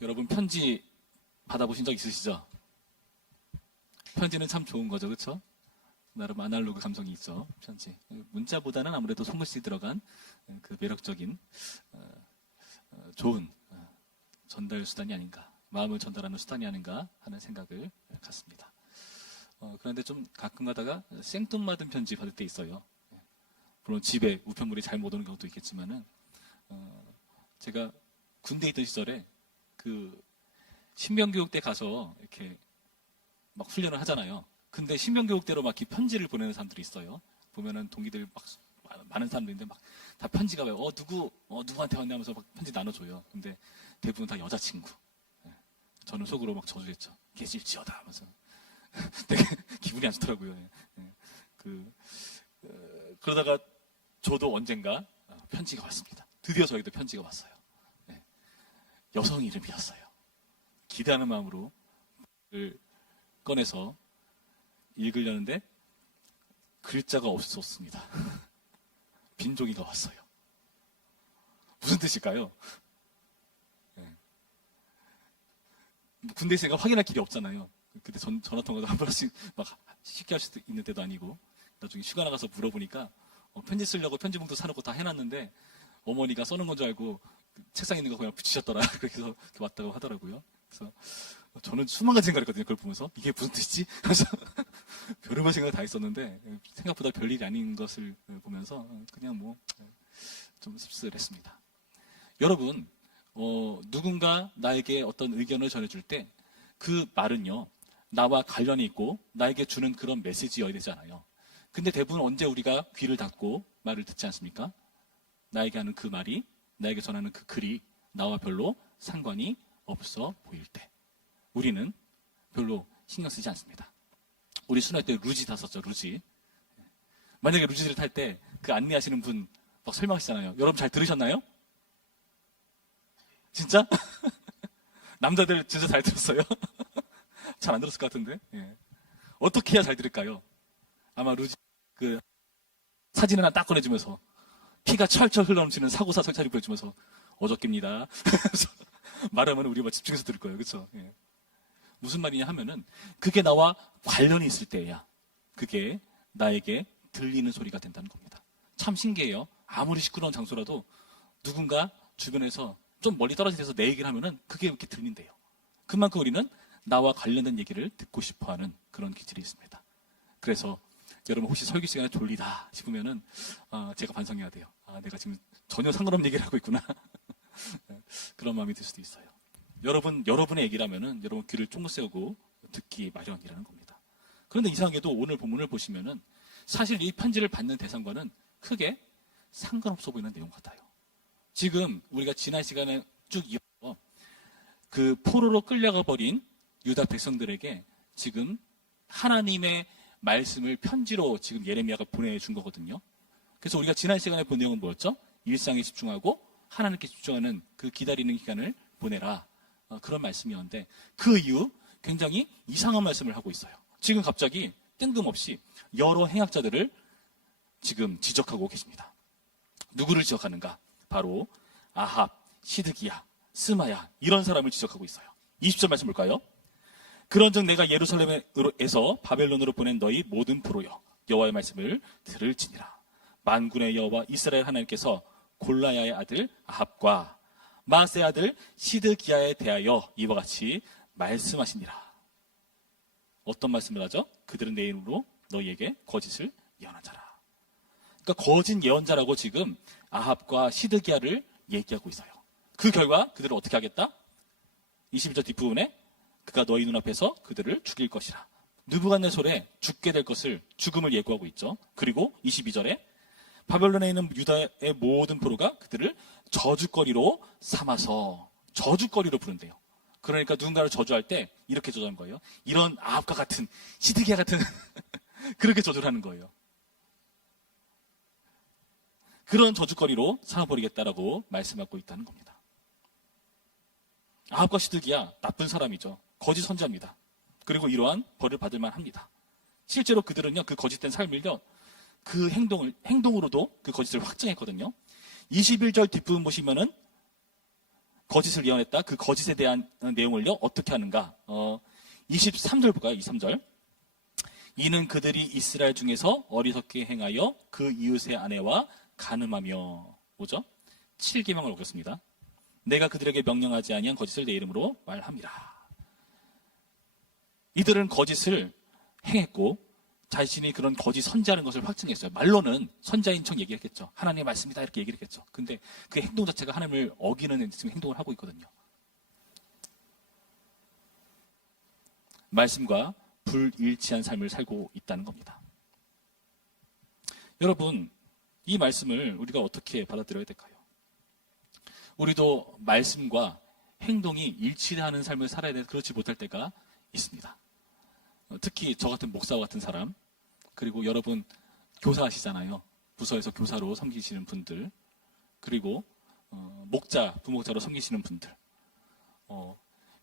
여러분 편지 받아보신 적 있으시죠? 편지는 참 좋은 거죠, 그렇죠? 나름 아날로그 감성이 있죠, 편지. 문자보다는 아무래도 손글씨 들어간 그 매력적인 좋은 전달 수단이 아닌가, 마음을 전달하는 수단이 아닌가 하는 생각을 갖습니다. 그런데 좀 가끔 가다가 생뚱맞은 편지 받을 때 있어요. 물론 집에 우편물이 잘 못 오는 경우도 있겠지만은 제가 군대에 있던 시절에 그 신병교육대 가서 이렇게 막 훈련을 하잖아요. 근데 신병교육대로 막 이렇게 편지를 보내는 사람들이 있어요. 보면은 동기들 막 많은 사람들인데 막 다 편지가 와요. 누구한테 왔냐 하면서 막 편지 나눠줘요. 근데 대부분 다 여자친구. 저는 속으로 막 저주했죠. 개집지어다 하면서. 되게 기분이 안 좋더라고요. 그러다가 저도 언젠가 편지가 왔습니다. 드디어 저에게도 편지가 왔어요. 여성 이름이었어요. 기대하는 마음으로 꺼내서 읽으려는데 글자가 없었습니다. 빈종이가 왔어요. 무슨 뜻일까요? 군대 있으니까 확인할 길이 없잖아요. 근데 전화통화도 한 번씩 막 쉽게 할 수도 있는 때도 아니고, 나중에 휴가 나가서 물어보니까 편지 쓰려고 편지 봉투 사놓고 다 해놨는데 어머니가 써는 건 줄 알고 책상에 있는 거 그냥 붙이셨더라. 그래서 왔다고 하더라고요. 그래서 저는 수많은 생각을 했거든요. 그걸 보면서 이게 무슨 뜻이지? 그래서 별의별 생각을 다 했었는데 생각보다 별일이 아닌 것을 보면서 그냥 좀 씁쓸했습니다. 여러분, 누군가 나에게 어떤 의견을 전해줄 때 그 말은요, 나와 관련이 있고 나에게 주는 그런 메시지여야 되잖아요. 근데 대부분 언제 우리가 귀를 닫고 말을 듣지 않습니까? 나에게 하는 그 말이, 나에게 전하는 그 글이 나와 별로 상관이 없어 보일 때 우리는 별로 신경 쓰지 않습니다. 우리 순회 때 루지 탔었죠, 루지. 만약에 루지를 탈 때 그 안내하시는 분 막 설명하시잖아요. 여러분 잘 들으셨나요? 진짜? 남자들 진짜 잘 들었어요? 잘 안 들었을 것 같은데. 예. 어떻게 해야 잘 들을까요? 아마 루지 그 사진 하나 딱 꺼내주면서 피가 철철 흘러넘치는 사고사 설차를 보여주면서 어저께입니다. 말하면 우리가 막 집중해서 들을 거예요. 그렇죠? 예. 무슨 말이냐 하면은 그게 나와 관련이 있을 때야 그게 나에게 들리는 소리가 된다는 겁니다. 참 신기해요. 아무리 시끄러운 장소라도 누군가 주변에서 좀 멀리 떨어진 데서 내 얘기를 하면은 그게 이렇게 들린대요. 그만큼 우리는 나와 관련된 얘기를 듣고 싶어하는 그런 기질이 있습니다. 그래서 여러분 혹시 설교 시간에 졸리다 싶으면은 제가 반성해야 돼요. 내가 지금 전혀 상관없는 얘기를 하고 있구나. 그런 마음이 들 수도 있어요. 여러분의 얘기라면은 여러분 귀를 쫑긋 세우고 듣기 마련이라는 겁니다. 그런데 이상하게도 오늘 본문을 보시면은 사실 이 편지를 받는 대상과는 크게 상관없어 보이는 내용 같아요. 지금 우리가 지난 시간에 쭉 이어서 그 포로로 끌려가 버린 유다 백성들에게 지금 하나님의 말씀을 편지로 지금 예레미야가 보내준 거거든요. 그래서 우리가 지난 시간에 본 내용은 뭐였죠? 일상에 집중하고 하나님께 집중하는 그 기다리는 기간을 보내라. 그런 말씀이었는데 그 이후 굉장히 이상한 말씀을 하고 있어요. 지금 갑자기 뜬금없이 여러 행악자들을 지금 지적하고 계십니다. 누구를 지적하는가? 바로 아합, 시드기야, 스마야 이런 사람을 지적하고 있어요. 20절 말씀 볼까요? 그런즉 내가 예루살렘에서 바벨론으로 보낸 너희 모든 포로여 여호와의 말씀을 들을지니라. 만군의 여호와 이스라엘 하나님께서 골라야의 아들 아합과 마아스의 아들 시드기야에 대하여 이와 같이 말씀하시니라. 어떤 말씀을 하죠? 그들은 내 이름으로 너희에게 거짓을 예언한 자라. 그러니까 거짓 예언자라고 지금 아합과 시드기야를 얘기하고 있어요. 그 결과 그들을 어떻게 하겠다? 21절 뒷부분에 그가 너희 눈앞에서 그들을 죽일 것이라. 느부갓네살에 죽게 될 것을 죽음을 예고하고 있죠. 그리고 22절에 바벨론에 있는 유다의 모든 포로가 그들을 저주거리로 삼아서 저주거리로 부른대요. 그러니까 누군가를 저주할 때 이렇게 저주하는 거예요. 이런 아합과 같은 시드기야 같은 그렇게 저주를 하는 거예요. 그런 저주거리로 삼아버리겠다라고 말씀하고 있다는 겁니다. 아합과 시드기야 나쁜 사람이죠. 거짓 선지자입니다. 그리고 이러한 벌을 받을 만합니다. 실제로 그들은요 그 거짓된 삶을요 그 행동으로도 그 거짓을 확증했거든요. 21절 뒷부분 보시면은 거짓을 예언했다. 그 거짓에 대한 내용을요, 어떻게 하는가? 23절 볼까요? 23절. 이는 그들이 이스라엘 중에서 어리석게 행하여 그 이웃의 아내와 간음하며, 뭐죠? 7계명을 어겼습니다. 내가 그들에게 명령하지 아니한 거짓을 내 이름으로 말함이라. 이들은 거짓을 행했고 자신이 그런 거짓 선지하는 것을 확증했어요. 말로는 선자인 척 얘기했겠죠. 하나님의 말씀이다 이렇게 얘기를 했겠죠. 근데 그 행동 자체가 하나님을 어기는 지금 행동을 하고 있거든요. 말씀과 불일치한 삶을 살고 있다는 겁니다. 여러분, 이 말씀을 우리가 어떻게 받아들여야 될까요? 우리도 말씀과 행동이 일치하는 삶을 살아야 되는데 그렇지 못할 때가 있습니다. 특히 저 같은 목사 같은 사람, 그리고 여러분 교사하시잖아요. 부서에서 교사로 섬기시는 분들, 그리고 목자, 부목자로 섬기시는 분들.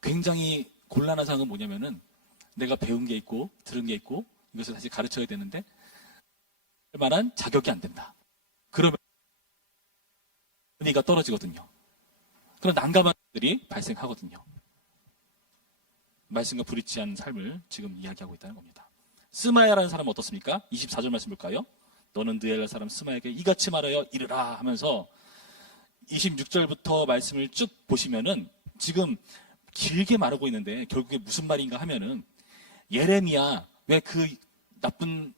굉장히 곤란한 상황은 뭐냐면은 내가 배운 게 있고 들은 게 있고 이것을 다시 가르쳐야 되는데 얼마나 자격이 안 된다. 그러면 의미가 떨어지거든요. 그런 난감한 일들이 발생하거든요. 말씀과 불일치한 삶을 지금 이야기하고 있다는 겁니다. 스마야라는 사람은 어떻습니까? 24절 말씀 볼까요? 너는 느헤라 사람 스마야에게 이같이 말하여 이르라 하면서 26절부터 말씀을 쭉 보시면은 지금 길게 말하고 있는데 결국에 무슨 말인가 하면은 예레미야 왜 그 나쁜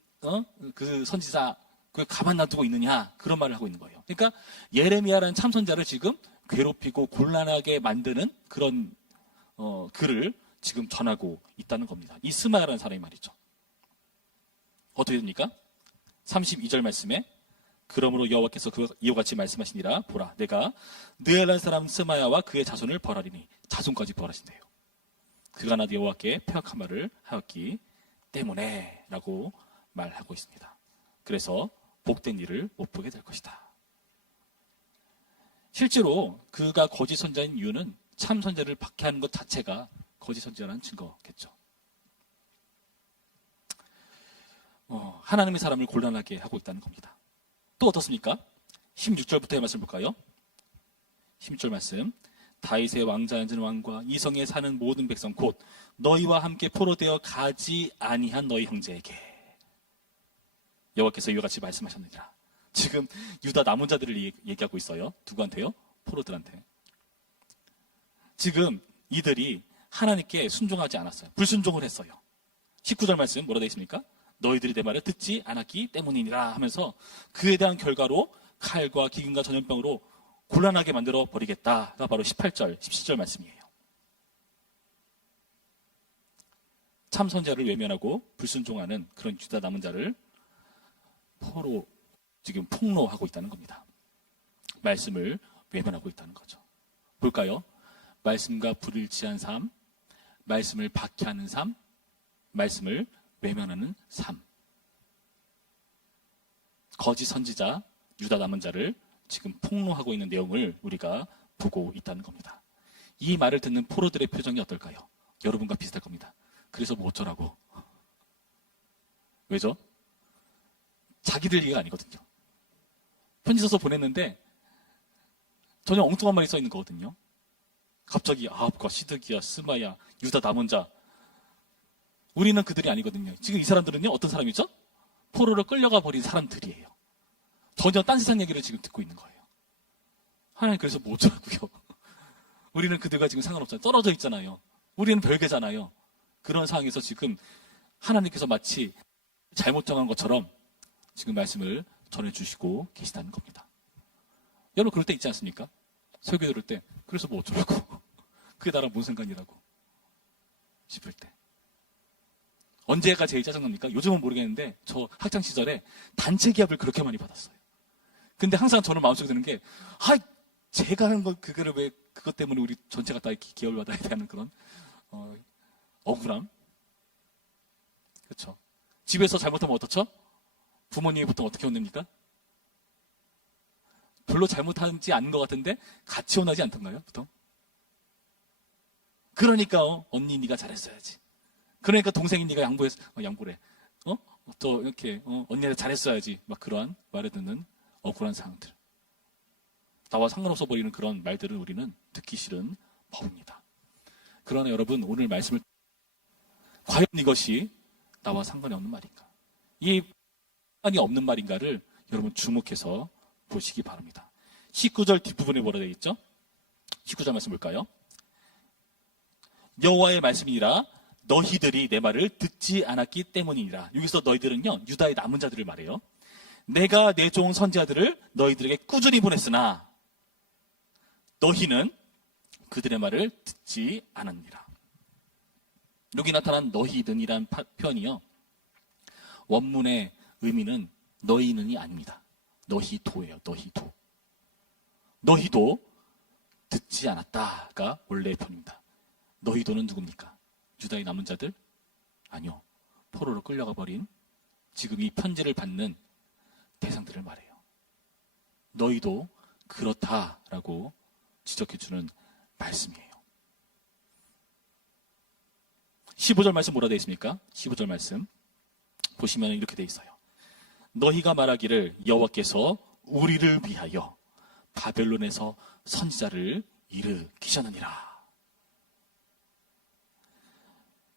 그 선지자 그 가만 놔두고 있느냐 그런 말을 하고 있는 거예요. 그러니까 예레미야라는 참선자를 지금 괴롭히고 곤란하게 만드는 그런 글을 지금 전하고 있다는 겁니다. 이 스마야라는 사람이 말이죠. 어떻게 됩니까? 32절 말씀에 그러므로 여호와께서 이와 같이 말씀하시니라 보라 내가 느헤란 사람 스마야와 그의 자손을 벌하리니 자손까지 벌하신대요. 그가 나 여호와께 폐역한 말을 하였기 때문에 라고 말하고 있습니다. 그래서 복된 일을 못 보게 될 것이다. 실제로 그가 거짓 선자인 이유는 참 선자를 박해하는 것 자체가 거짓 선지자라는 증거겠죠. 하나님의 사람을 곤란하게 하고 있다는 겁니다. 또 어떻습니까? 16절부터의 말씀 볼까요? 16절 말씀. 다윗의 왕자 앉은 왕과 이성에 사는 모든 백성 곧 너희와 함께 포로되어 가지 아니한 너희 형제에게 여호와께서 이와 같이 말씀하셨느니라. 지금 유다 남은 자들을 얘기하고 있어요. 누구한테요? 포로들한테. 지금 이들이 하나님께 순종하지 않았어요. 불순종을 했어요. 19절 말씀 뭐라 되어 있습니까? 너희들이 내 말을 듣지 않았기 때문이니라 하면서 그에 대한 결과로 칼과 기근과 전염병으로 곤란하게 만들어 버리겠다가 바로 18절, 17절 말씀이에요. 참 선지자를 외면하고 불순종하는 그런 유다 남은 자를 포로 지금 폭로하고 있다는 겁니다. 말씀을 외면하고 있다는 거죠. 볼까요? 말씀과 불일치한 삶, 말씀을 박해하는 삶, 말씀을 외면하는 삶. 거짓 선지자, 유다 남은 자를 지금 폭로하고 있는 내용을 우리가 보고 있다는 겁니다. 이 말을 듣는 포로들의 표정이 어떨까요? 여러분과 비슷할 겁니다. 그래서 뭐 어쩌라고. 왜죠? 자기들 얘기가 아니거든요. 편지 써서 보냈는데 전혀 엉뚱한 말이 써 있는 거거든요. 갑자기 아합과 시드기야, 스마야, 유다 남은 자. 우리는 그들이 아니거든요. 지금 이 사람들은요, 어떤 사람이죠? 포로로 끌려가 버린 사람들이에요. 전혀 딴 세상 얘기를 지금 듣고 있는 거예요. 하나님 그래서 뭐 어쩌라고요? 우리는 그들과 지금 상관없잖아요. 떨어져 있잖아요. 우리는 별개잖아요. 그런 상황에서 지금 하나님께서 마치 잘못 정한 것처럼 지금 말씀을 전해주시고 계시다는 겁니다. 여러분 그럴 때 있지 않습니까? 설교 들을 때 그래서 뭐 어쩌라고 그게 나랑 뭔 상관이라고 싶을 때 언제가 제일 짜증납니까? 요즘은 모르겠는데 저 학창시절에 단체 기합을 그렇게 많이 받았어요. 근데 항상 저는 마음속에 드는 게 제가 하는 거 그거를 왜 그것 때문에 우리 전체가 다 기합을 받아야 되는 그런 억울함. 그렇죠. 집에서 잘못하면 어떻죠? 부모님이 보통 어떻게 혼냅니까? 별로 잘못하지 않은 것 같은데 같이 혼나지 않던가요? 보통? 그러니까 언니 네가 잘했어야지. 그러니까 동생이 네가 양보래. 또 이렇게 언니가 잘했어야지. 막 그러한 말을 듣는 억울한 상황들. 나와 상관없어 버리는 그런 말들은 우리는 듣기 싫은 법입니다. 그러나 여러분, 오늘 말씀을 과연 이것이 나와 상관이 없는 말인가? 이 상관이 없는 말인가를 여러분 주목해서 보시기 바랍니다. 19절 뒷부분에 뭐라 되어 있죠? 19절 말씀 볼까요? 여호와의 말씀이니라 너희들이 내 말을 듣지 않았기 때문이니라. 여기서 너희들은요, 유다의 남은 자들을 말해요. 내가 내 좋은 선지자들을 너희들에게 꾸준히 보냈으나 너희는 그들의 말을 듣지 않았느니라. 여기 나타난 너희는이란 표현이요, 원문의 의미는 너희는이 아닙니다. 너희도예요. 너희도. 너희도 듣지 않았다가 원래의 표현입니다. 너희도는 누굽니까? 유다의 남은 자들? 아니요. 포로로 끌려가 버린 지금 이 편지를 받는 대상들을 말해요. 너희도 그렇다라고 지적해주는 말씀이에요. 15절 말씀 뭐라 되어 있습니까? 15절 말씀 보시면 이렇게 되어 있어요. 너희가 말하기를 여호와께서 우리를 위하여 바벨론에서 선지자를 일으키셨느니라.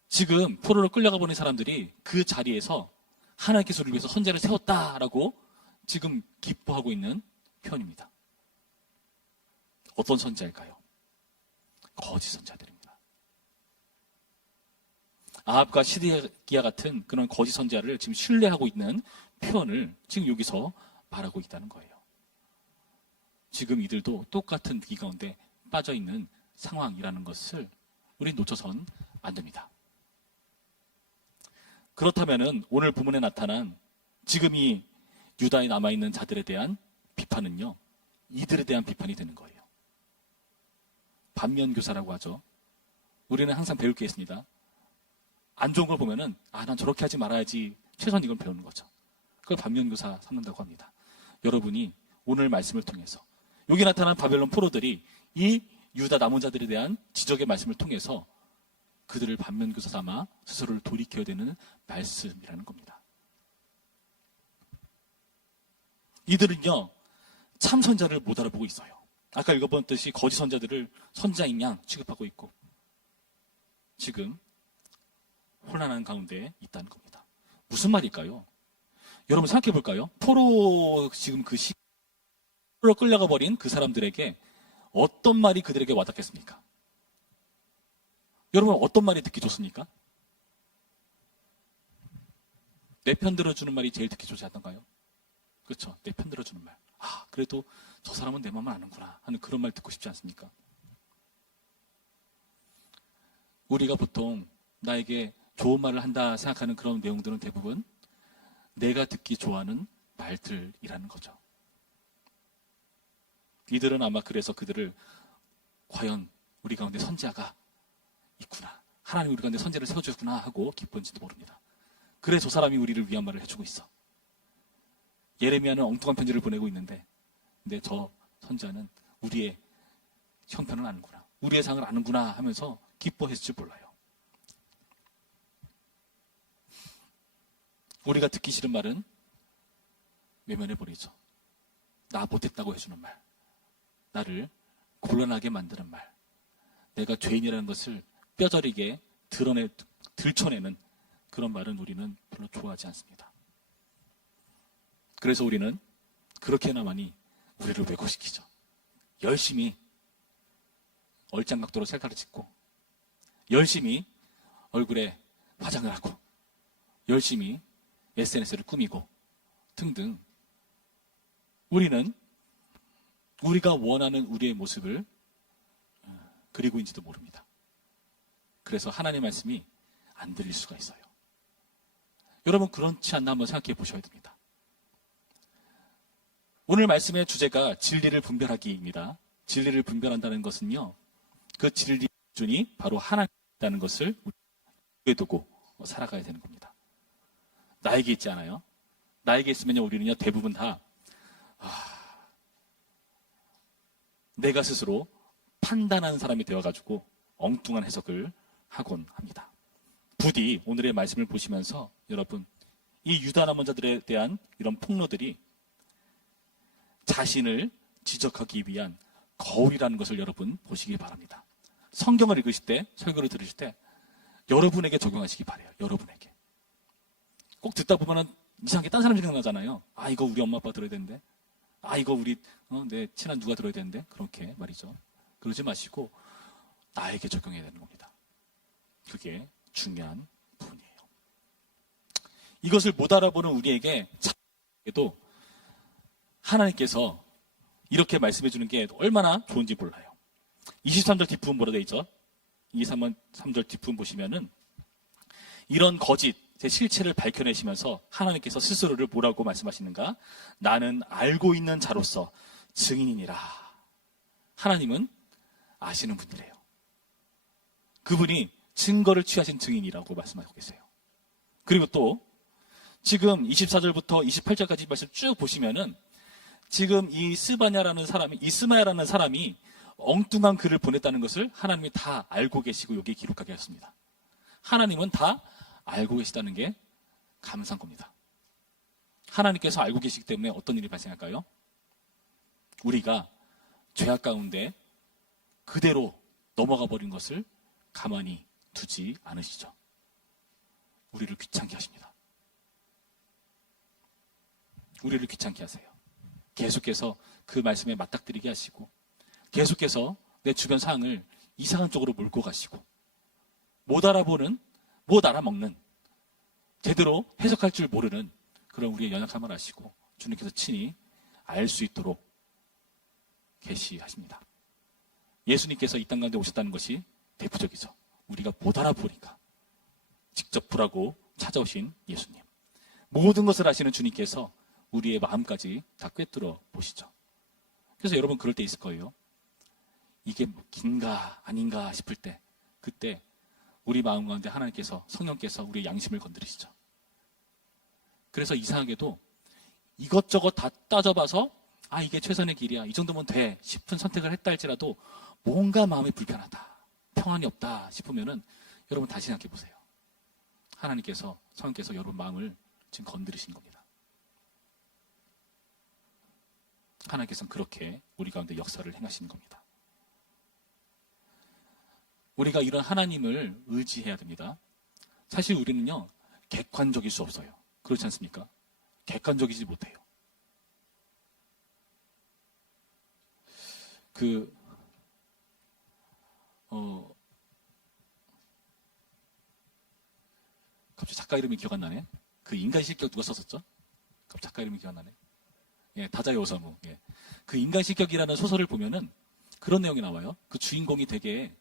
지금 포로로 끌려가 보낸 사람들이 그 자리에서 하나님께서 우리를 위해서 선지자를 세웠다라고 지금 기뻐하고 있는 표현입니다. 어떤 선지자일까요? 거짓 선지자들입니다. 아합과 시드기야 같은 그런 거짓 선지자를 지금 신뢰하고 있는 표현을 지금 여기서 말하고 있다는 거예요. 지금 이들도 똑같은 위기 가운데 빠져 있는 상황이라는 것을 우린 놓쳐선 안 됩니다. 그렇다면은 오늘 본문에 나타난 지금 이 유다에 남아있는 자들에 대한 비판은요, 이들에 대한 비판이 되는 거예요. 반면교사라고 하죠. 우리는 항상 배울 게 있습니다. 안 좋은 걸 보면은 난 저렇게 하지 말아야지, 최소한 이걸 배우는 거죠. 그걸 반면교사 삼는다고 합니다. 여러분이 오늘 말씀을 통해서 여기 나타난 바벨론 포로들이 이 유다 남은 자들에 대한 지적의 말씀을 통해서 그들을 반면교사 삼아 스스로를 돌이켜야 되는 말씀이라는 겁니다. 이들은요, 참 선자를 못 알아보고 있어요. 아까 읽어봤듯이 거짓 선자들을 선자인 양 취급하고 있고 지금 혼란한 가운데 있다는 겁니다. 무슨 말일까요? 여러분 생각해 볼까요? 포로 지금 포로 끌려가 버린 그 사람들에게 어떤 말이 그들에게 와닿겠습니까? 여러분 어떤 말이 듣기 좋습니까? 내 편 들어주는 말이 제일 듣기 좋지 않던가요? 그렇죠. 내 편 들어주는 말. 그래도 저 사람은 내 마음을 아는구나 하는 그런 말 듣고 싶지 않습니까? 우리가 보통 나에게 좋은 말을 한다 생각하는 그런 내용들은 대부분 내가 듣기 좋아하는 말들이라는 거죠. 이들은 아마 그래서 그들을 과연 우리 가운데 선지자가 있구나, 하나님 우리 가운데 선지자를 세워주구나 하고 기쁜지도 모릅니다. 그래 저 사람이 우리를 위한 말을 해주고 있어. 예레미야는 엉뚱한 편지를 보내고 있는데 근데 저 선지자는 우리의 형편을 아는구나, 우리의 상을 아는구나 하면서 기뻐했을지 몰라요. 우리가 듣기 싫은 말은 외면해버리죠. 나 못했다고 해주는 말, 나를 곤란하게 만드는 말, 내가 죄인이라는 것을 뼈저리게 들춰내는 그런 말은 우리는 별로 좋아하지 않습니다. 그래서 우리는 그렇게나마니 우리를 왜곡시키죠. 열심히 얼짱각도로 셀카를 찍고 열심히 얼굴에 화장을 하고 열심히 SNS를 꾸미고 등등 우리는 우리가 원하는 우리의 모습을 그리고 있는지도 모릅니다. 그래서 하나님의 말씀이 안 들릴 수가 있어요. 여러분 그렇지 않나 한번 생각해 보셔야 됩니다. 오늘 말씀의 주제가 진리를 분별하기입니다. 진리를 분별한다는 것은요, 그 진리 기준이 바로 하나님이라는 것을 우리에 두고 살아가야 되는 겁니다. 나에게 있지 않아요? 나에게 있으면요, 우리는요 대부분 다 내가 스스로 판단하는 사람이 되어가지고 엉뚱한 해석을 하곤 합니다. 부디 오늘의 말씀을 보시면서 여러분 이 유다 남은 자들에 대한 이런 폭로들이 자신을 지적하기 위한 거울이라는 것을 여러분 보시기 바랍니다. 성경을 읽으실 때, 설교를 들으실 때 여러분에게 적용하시기 바라요. 여러분에게. 꼭 듣다 보면은 이상하게 딴 사람 생각나잖아요. 아, 이거 우리 엄마 아빠 들어야 되는데. 아, 이거 우리 내 친한 누가 들어야 되는데. 그렇게 말이죠. 그러지 마시고 나에게 적용해야 되는 겁니다. 그게 중요한 부분이에요. 이것을 못 알아보는 우리에게 도 하나님께서 이렇게 말씀해 주는 게 얼마나 좋은지 몰라요. 23절 뒷부분 뭐라 되어 있죠? 23절 뒷부분 보시면은 이런 거짓, 제 실체를 밝혀내시면서 하나님께서 스스로를 뭐라고 말씀하시는가? 나는 알고 있는 자로서 증인이니라. 하나님은 아시는 분이래요. 그분이 증거를 취하신 증인이라고 말씀하고 계세요. 그리고 또 지금 24절부터 28절까지 말씀 쭉 보시면은 지금 이 스바냐라는 사람이, 이스마야라는 사람이 엉뚱한 글을 보냈다는 것을 하나님이 다 알고 계시고 여기에 기록하게 했습니다. 하나님은 다 알고 계시다는 게 감사한 겁니다. 하나님께서 알고 계시기 때문에 어떤 일이 발생할까요? 우리가 죄악 가운데 그대로 넘어가 버린 것을 가만히 두지 않으시죠. 우리를 귀찮게 하십니다. 우리를 귀찮게 하세요. 계속해서 그 말씀에 맞닥뜨리게 하시고 계속해서 내 주변 상황을 이상한 쪽으로 몰고 가시고 못 알아보는, 못 알아먹는, 제대로 해석할 줄 모르는 그런 우리의 연약함을 아시고 주님께서 친히 알 수 있도록 계시하십니다. 예수님께서 이 땅 가운데 오셨다는 것이 대표적이죠. 우리가 못 알아보니까 직접 보라고 찾아오신 예수님. 모든 것을 아시는 주님께서 우리의 마음까지 다 꿰뚫어 보시죠. 그래서 여러분 그럴 때 있을 거예요. 이게 긴가 아닌가 싶을 때, 그때 우리 마음 가운데 하나님께서, 성령께서 우리의 양심을 건드리시죠. 그래서 이상하게도 이것저것 다 따져봐서 아, 이게 최선의 길이야, 이 정도면 돼 싶은 선택을 했다 할지라도 뭔가 마음이 불편하다, 평안이 없다 싶으면은 여러분 다시 생각해 보세요. 하나님께서, 성령께서 여러분 마음을 지금 건드리신 겁니다. 하나님께서는 그렇게 우리 가운데 역사를 행하시는 겁니다. 우리가 이런 하나님을 의지해야 됩니다. 사실 우리는요, 객관적일 수 없어요. 그렇지 않습니까? 객관적이지 못해요. 갑자기 작가 이름이 기억 안 나네. 그 인간 실격 누가 썼었죠? 갑자기 작가 이름이 기억 안 나네. 예, 다자요 오사무. 예. 그 인간 실격이라는 소설을 보면은 그런 내용이 나와요. 그 주인공이 되게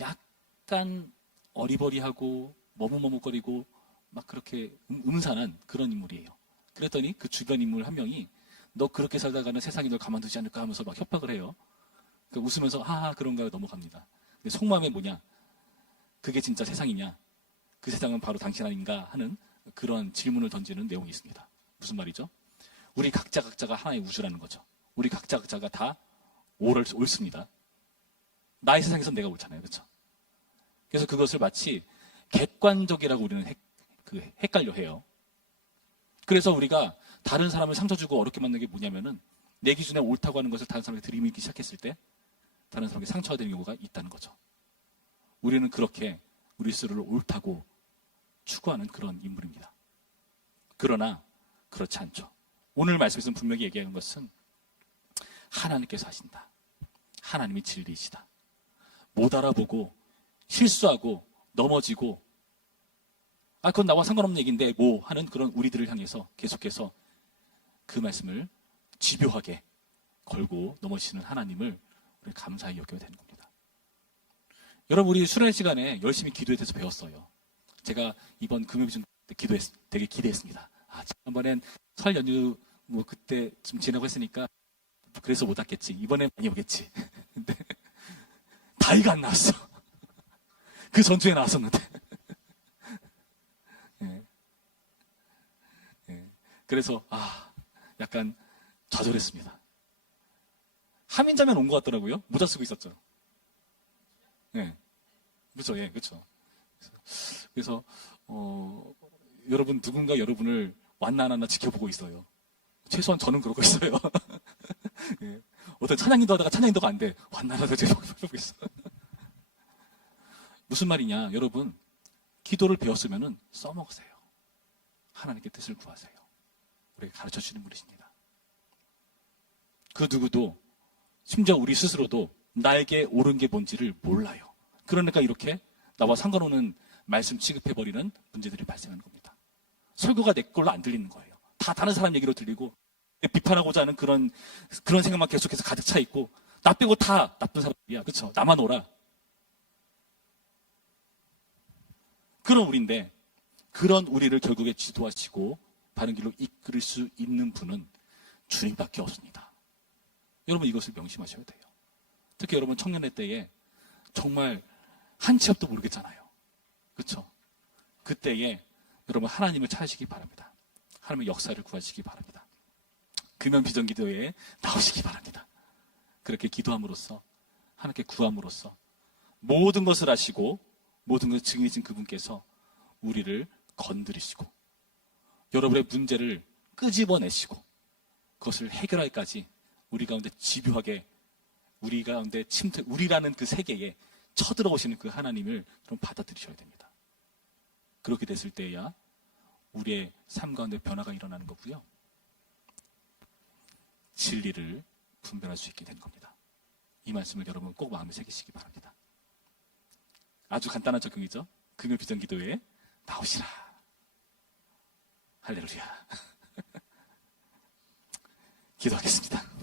약간 어리버리하고 머뭇머뭇거리고 막 그렇게 음산한 그런 인물이에요. 그랬더니 그 주변 인물 한 명이 너 그렇게 살다가는 세상이 널 가만두지 않을까 하면서 막 협박을 해요. 그 웃으면서 하하 그런가요 넘어갑니다. 근데 속마음에 뭐냐? 그게 진짜 세상이냐? 그 세상은 바로 당신 아닌가 하는 그런 질문을 던지는 내용이 있습니다. 무슨 말이죠? 우리 각자가 하나의 우주라는 거죠. 우리 각자가 다 옳습니다. 나의 세상에선 내가 옳잖아요. 그렇죠? 그래서 그것을 마치 객관적이라고 우리는 헷갈려 해요. 그래서 우리가 다른 사람을 상처 주고 어렵게 만든 게 뭐냐면은 내 기준에 옳다고 하는 것을 다른 사람에게 들이밀기 시작했을 때 다른 사람에게 상처가 되는 경우가 있다는 거죠. 우리는 그렇게 우리 스스로를 옳다고 추구하는 그런 인물입니다. 그러나 그렇지 않죠. 오늘 말씀에서는 분명히 얘기하는 것은 하나님께서 하신다. 하나님이 진리이시다. 못 알아보고 실수하고 넘어지고 그건 나와 상관없는 얘기인데 뭐 하는 그런 우리들을 향해서 계속해서 그 말씀을 집요하게 걸고 넘어지시는 하나님을 우리 감사히 여겨야 되는 겁니다. 여러분 우리 수련 시간에 열심히 기도에 대해서 배웠어요. 제가 이번 금요일 때 되게 기대했습니다. 지난번엔 설 연휴 뭐 그때 좀 지나고 했으니까 그래서 못 왔겠지. 이번엔 많이 오겠지. 근데 다이가 안 나왔어. 그 전주에 나왔었는데. 예. 예. 그래서 약간 좌절했습니다. 하민자면 온 것 같더라고요. 모자 쓰고 있었죠. 예. 그렇죠. 예, 그렇죠. 그래서 여러분 누군가 여러분을 왔나 안 왔나 지켜보고 있어요. 최소한 저는 그러고 있어요. 예. 어떤 찬양인도 하다가 찬양인도가 안 돼. 환난하다 제가 보고 있어. 무슨 말이냐, 여러분. 기도를 배웠으면은 써먹으세요. 하나님께 뜻을 구하세요. 우리에게 가르쳐 주시는 분이십니다. 그 누구도, 심지어 우리 스스로도 나에게 옳은 게 뭔지를 몰라요. 그러니까 이렇게 나와 상관없는 말씀 취급해버리는 문제들이 발생하는 겁니다. 설교가 내 걸로 안 들리는 거예요. 다 다른 사람 얘기로 들리고, 비판하고자 하는 그런 생각만 계속해서 가득 차 있고, 나 빼고 다 나쁜 사람이야. 그쵸? 나만 오라. 그런 우리인데, 그런 우리를 결국에 지도하시고 바른 길로 이끌 수 있는 분은 주님밖에 없습니다. 여러분 이것을 명심하셔야 돼요. 특히 여러분 청년의 때에 정말 한 치 앞도 모르겠잖아요. 그렇죠? 그때에 여러분 하나님을 찾으시기 바랍니다. 하나님의 역사를 구하시기 바랍니다. 금연 비전 기도에 나오시기 바랍니다. 그렇게 기도함으로써 하나님께 구함으로써 모든 것을 아시고 모든 것을 증인이신 그분께서 우리를 건드리시고 여러분의 문제를 끄집어내시고 그것을 해결하기까지 우리 가운데 집요하게 우리 가운데 우리라는 그 세계에 쳐들어오시는 그 하나님을 좀 받아들이셔야 됩니다. 그렇게 됐을 때야 우리의 삶 가운데 변화가 일어나는 거고요. 진리를 분별할 수 있게 되는 겁니다. 이 말씀을 여러분 꼭 마음에 새기시기 바랍니다. 아주 간단한 적용이죠. 금요 비전 기도에 나오시라. 할렐루야. 기도하겠습니다.